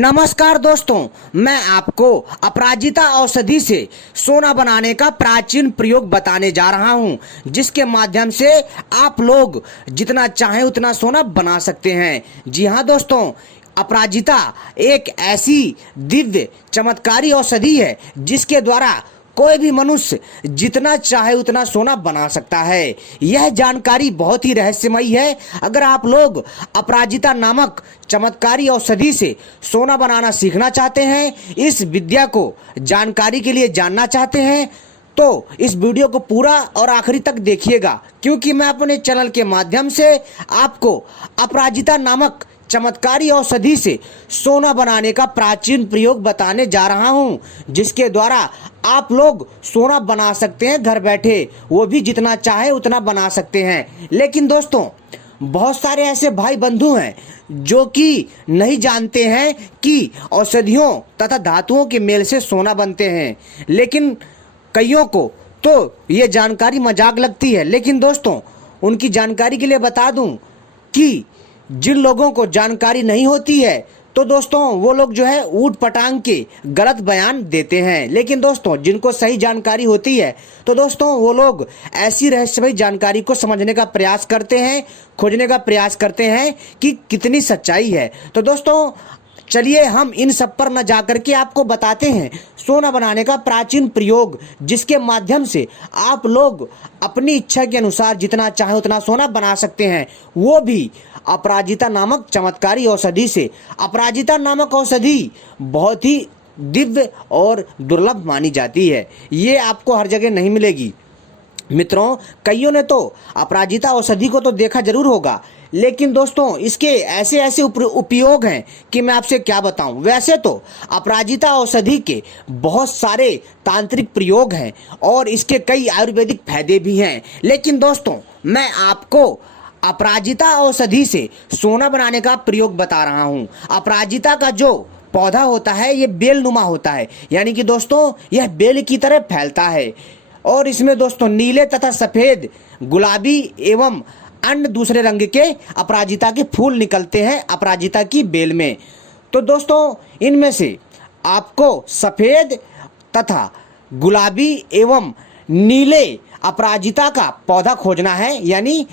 नमस्कार दोस्तों, मैं आपको अपराजिता औषधि से सोना बनाने का प्राचीन प्रयोग बताने जा रहा हूं, जिसके माध्यम से आप लोग जितना चाहें उतना सोना बना सकते हैं। जी हां दोस्तों, अपराजिता एक ऐसी दिव्य चमत्कारी औषधि है जिसके द्वारा कोई भी मनुष्य जितना चाहे उतना सोना बना सकता है। यह जानकारी बहुत ही रहस्यमयी है। अगर आप लोग अपराजिता नामक चमत्कारी औषधि से सोना बनाना सीखना चाहते हैं, इस विद्या को जानकारी के लिए जानना चाहते हैं, तो इस वीडियो को पूरा और आखिरी तक देखिएगा, क्योंकि मैं अपने चैनल के माध्यम से आपको अपराजिता नामक चमत्कारी औषधि से सोना बनाने का प्राचीन प्रयोग बताने जा रहा हूं, जिसके द्वारा आप लोग सोना बना सकते हैं घर बैठे, वो भी जितना चाहे उतना बना सकते हैं। लेकिन दोस्तों, बहुत सारे ऐसे भाई बंधु हैं जो कि नहीं जानते हैं कि औषधियों तथा धातुओं के मेल से सोना बनते हैं। लेकिन कईयों को तो ये जानकारी मजाक लगती है। लेकिन दोस्तों, उनकी जानकारी के लिए बता दूं कि जिन लोगों को जानकारी नहीं होती है, तो दोस्तों वो लोग जो है ऊट पटांग के गलत बयान देते हैं। लेकिन दोस्तों, जिनको सही जानकारी होती है, तो दोस्तों वो लोग ऐसी रहस्यमयी जानकारी को समझने का प्रयास करते हैं, खोजने का प्रयास करते हैं कि कितनी सच्चाई है। तो दोस्तों चलिए हम इन सब पर न जाकर के आपको बताते हैं सोना बनाने का प्राचीन प्रयोग, जिसके माध्यम से आप लोग अपनी इच्छा के अनुसार जितना चाहे उतना सोना बना सकते हैं, वो भी अपराजिता नामक चमत्कारी औषधि से। अपराजिता नामक औषधि बहुत ही दिव्य और दुर्लभ मानी जाती है। ये आपको हर जगह नहीं मिलेगी। मित्रों, कईयों ने तो अपराजिता औषधि को तो देखा जरूर होगा, लेकिन दोस्तों इसके ऐसे ऐसे उपयोग हैं कि मैं आपसे क्या बताऊं। वैसे तो अपराजिता औषधि के बहुत सारे तांत्रिक प्रयोग हैं और इसके कई आयुर्वेदिक फायदे भी हैं। लेकिन दोस्तों, मैं आपको अपराजिता औषधि से सोना बनाने का प्रयोग बता रहा हूं। अपराजिता का जो पौधा होता है ये बेलनुमा होता है, यानी कि दोस्तों यह बेल की तरह फैलता है और इसमें दोस्तों नीले तथा सफेद, गुलाबी एवं अन्य दूसरे रंग के अपराजिता के फूल निकलते हैं अपराजिता की बेल में। तो दोस्तों इनमें से आपको सफेद तथा गुलाबी एवं नीले अपराजिता का पौधा खोजना है, यानी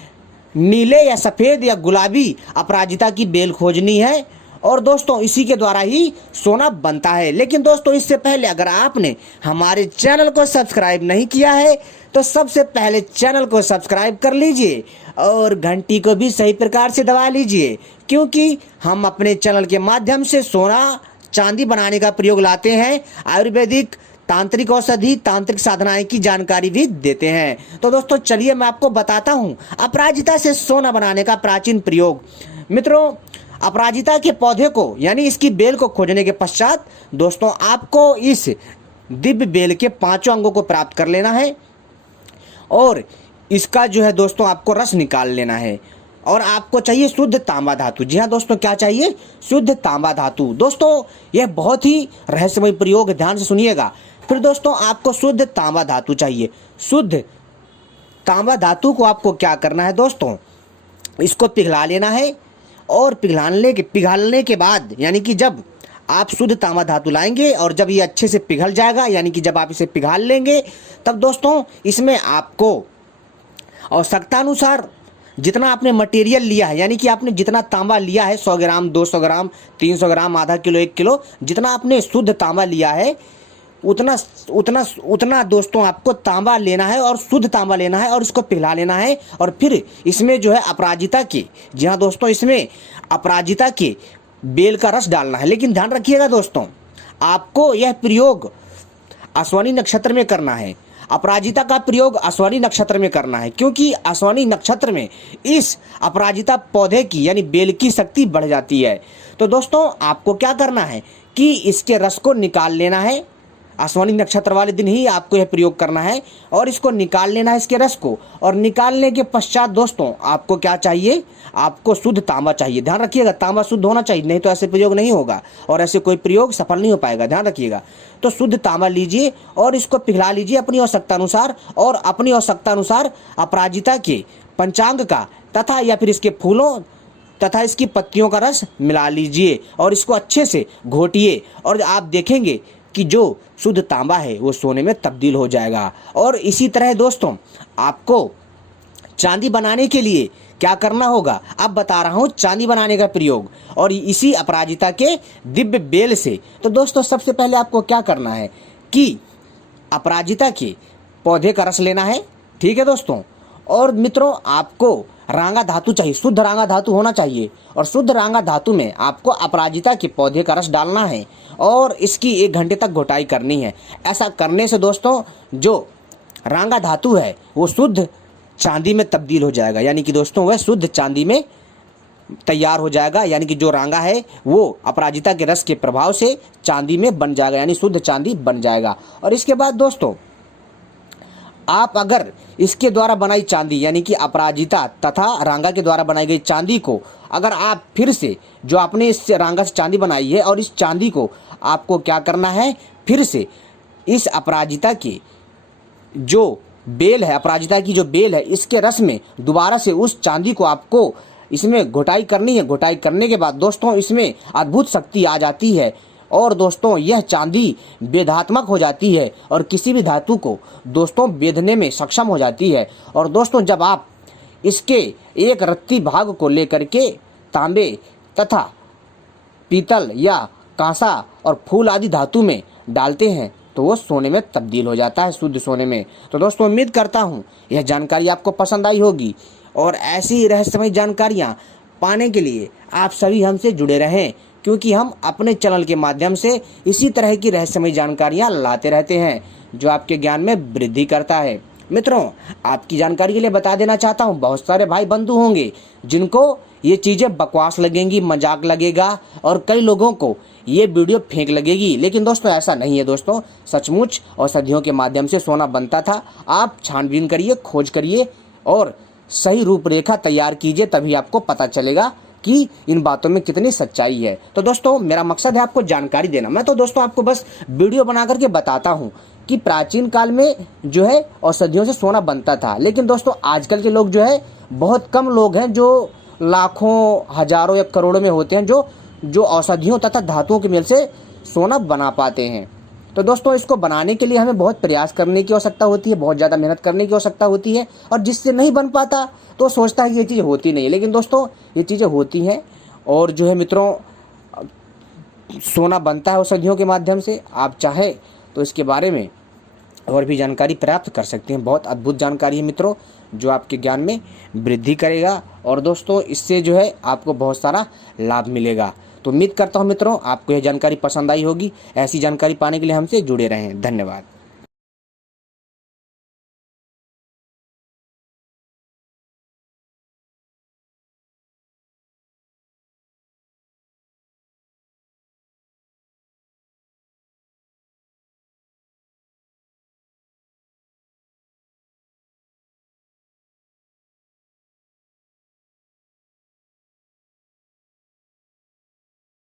नीले या सफेद या गुलाबी अपराजिता की बेल खोजनी है, और दोस्तों इसी के द्वारा ही सोना बनता है। लेकिन दोस्तों, इससे पहले अगर आपने हमारे चैनल को सब्सक्राइब नहीं किया है, तो सबसे पहले चैनल को सब्सक्राइब कर लीजिए और घंटी को भी सही प्रकार से दबा लीजिए, क्योंकि हम अपने चैनल के माध्यम से सोना चांदी बनाने का प्रयोग लाते हैं, आयुर्वेदिक तांत्रिक औषधि, तांत्रिक साधनाएं की जानकारी भी देते हैं। तो दोस्तों चलिए मैं आपको बताता हूं अपराजिता से सोना बनाने का प्राचीन प्रयोग। मित्रों, अपराजिता के पौधे को यानी इसकी बेल को खोजने के पश्चात दोस्तों आपको इस दिव्य बेल के 5 अंगों को प्राप्त कर लेना है और इसका जो है दोस्तों आपको रस निकाल लेना है, और आपको चाहिए शुद्ध तांबा धातु। जी हाँ दोस्तों, क्या चाहिए? शुद्ध तांबा धातु। दोस्तों यह बहुत ही रहस्यमय प्रयोग है, ध्यान से सुनिएगा। फिर दोस्तों आपको शुद्ध तांबा धातु चाहिए। शुद्ध तांबा धातु को आपको क्या करना है दोस्तों, इसको पिघला लेना है, और पिघालने के बाद यानी कि जब आप शुद्ध तांबा धातु लाएंगे और जब ये अच्छे से पिघल जाएगा, यानी कि जब आप इसे पिघाल लेंगे, तब दोस्तों इसमें आपको आवश्यकता अनुसार जितना आपने मटेरियल लिया है, यानी कि आपने जितना तांबा लिया है 100 ग्राम, 200 ग्राम, 300 ग्राम, आधा किलो, 1 किलो, जितना आपने शुद्ध तांबा लिया है उतना दोस्तों आपको तांबा लेना है और शुद्ध तांबा लेना है और इसको पिघला लेना है। और फिर इसमें जो है अपराजिता के, जी हाँ दोस्तों, इसमें अपराजिता के बेल का रस डालना है। लेकिन ध्यान रखिएगा दोस्तों, आपको यह प्रयोग अश्विनी नक्षत्र में करना है। अपराजिता का प्रयोग अश्विनी नक्षत्र में करना है, क्योंकि अश्विनी नक्षत्र में इस अपराजिता पौधे की यानी बेल की शक्ति बढ़ जाती है। तो दोस्तों आपको क्या करना है कि इसके रस को निकाल लेना है। अश्विनी नक्षत्र वाले दिन ही आपको यह प्रयोग करना है और इसको निकाल लेना है, इसके रस को। और निकालने के पश्चात दोस्तों आपको क्या चाहिए? आपको शुद्ध तांबा चाहिए। ध्यान रखिएगा, तांबा शुद्ध होना चाहिए, नहीं तो ऐसे प्रयोग नहीं होगा और ऐसे कोई प्रयोग सफल नहीं हो पाएगा, ध्यान रखिएगा। तो शुद्ध तांबा लीजिए और इसको पिघला लीजिए अपनी आवश्यकता अनुसार, और अपनी आवश्यकता अनुसार अपराजिता के पंचांग का तथा या फिर इसके फूलों तथा इसकी पत्तियों का रस मिला लीजिए और इसको अच्छे से घोटिए और आप देखेंगे कि जो शुद्ध तांबा है वो सोने में तब्दील हो जाएगा। और इसी तरह दोस्तों आपको चांदी बनाने के लिए क्या करना होगा, अब बता रहा हूँ चांदी बनाने का प्रयोग और इसी अपराजिता के दिव्य बेल से। तो दोस्तों सबसे पहले आपको क्या करना है कि अपराजिता के पौधे का रस लेना है, ठीक है दोस्तों। और मित्रों आपको रांगा धातु चाहिए, शुद्ध रांगा धातु होना चाहिए और शुद्ध रांगा धातु में आपको अपराजिता के पौधे का रस डालना है और इसकी 1 घंटे तक घोटाई करनी है। ऐसा करने से दोस्तों जो रांगा धातु है वो शुद्ध चांदी में तब्दील हो जाएगा, यानी कि दोस्तों वह शुद्ध चांदी में तैयार हो जाएगा, यानी कि जो रांगा है वो अपराजिता के रस के प्रभाव से चांदी में बन जाएगा, यानी शुद्ध चांदी बन जाएगा। और इसके बाद दोस्तों आप अगर इसके द्वारा बनाई चांदी यानी कि अपराजिता तथा रांगा के द्वारा बनाई गई चांदी को अगर आप फिर से जो आपने इस रांगा से चांदी बनाई है और इस चांदी को आपको क्या करना है, फिर से इस अपराजिता के जो बेल है, अपराजिता की जो बेल है, इसके रस में दोबारा से उस चांदी को आपको इसमें घोटाई करनी है। घोटाई करने के बाद दोस्तों इसमें अद्भुत शक्ति आ जाती है और दोस्तों यह चांदी वेदात्मक हो जाती है और किसी भी धातु को दोस्तों वेधने में सक्षम हो जाती है। और दोस्तों जब आप इसके एक रत्ती भाग को लेकर के तांबे तथा पीतल या कांसा और फूल आदि धातु में डालते हैं तो वो सोने में तब्दील हो जाता है, शुद्ध सोने में। तो दोस्तों उम्मीद करता हूँ यह जानकारी आपको पसंद आई होगी और ऐसी रहस्यमय जानकारियाँ पाने के लिए आप सभी हमसे जुड़े रहें, क्योंकि हम अपने चैनल के माध्यम से इसी तरह की रहस्यमय जानकारियाँ लाते रहते हैं जो आपके ज्ञान में वृद्धि करता है। मित्रों आपकी जानकारी के लिए बता देना चाहता हूँ, बहुत सारे भाई बंधु होंगे जिनको ये चीज़ें बकवास लगेंगी, मजाक लगेगा और कई लोगों को ये वीडियो फेंक लगेगी, लेकिन दोस्तों ऐसा नहीं है। दोस्तों सचमुच औषधियों के माध्यम से सोना बनता था। आप छानबीन करिए, खोज करिए और सही रूपरेखा तैयार कीजिए, तभी आपको पता चलेगा कि इन बातों में कितनी सच्चाई है। तो दोस्तों मेरा मकसद है आपको जानकारी देना। मैं तो दोस्तों आपको बस वीडियो बना करके बताता हूँ कि प्राचीन काल में जो है औषधियों से सोना बनता था, लेकिन दोस्तों आजकल के लोग जो है बहुत कम लोग हैं जो लाखों हजारों या करोड़ों में होते हैं जो औषधियों तथा धातुओं के मेल से सोना बना पाते हैं। तो दोस्तों इसको बनाने के लिए हमें बहुत प्रयास करने की आवश्यकता होती है, बहुत ज़्यादा मेहनत करने की आवश्यकता होती है और जिससे नहीं बन पाता तो सोचता है कि ये चीज़ होती नहीं है, लेकिन दोस्तों ये चीज़ें होती हैं और जो है मित्रों सोना बनता है औषधियों के माध्यम से। आप चाहे तो इसके बारे में और भी जानकारी प्राप्त कर सकते हैं। बहुत अद्भुत जानकारी है मित्रों जो आपके ज्ञान में वृद्धि करेगा और दोस्तों इससे जो है आपको बहुत सारा लाभ मिलेगा। तो उम्मीद करता हूँ मित्रों आपको यह जानकारी पसंद आई होगी। ऐसी जानकारी पाने के लिए हमसे जुड़े रहें। धन्यवाद।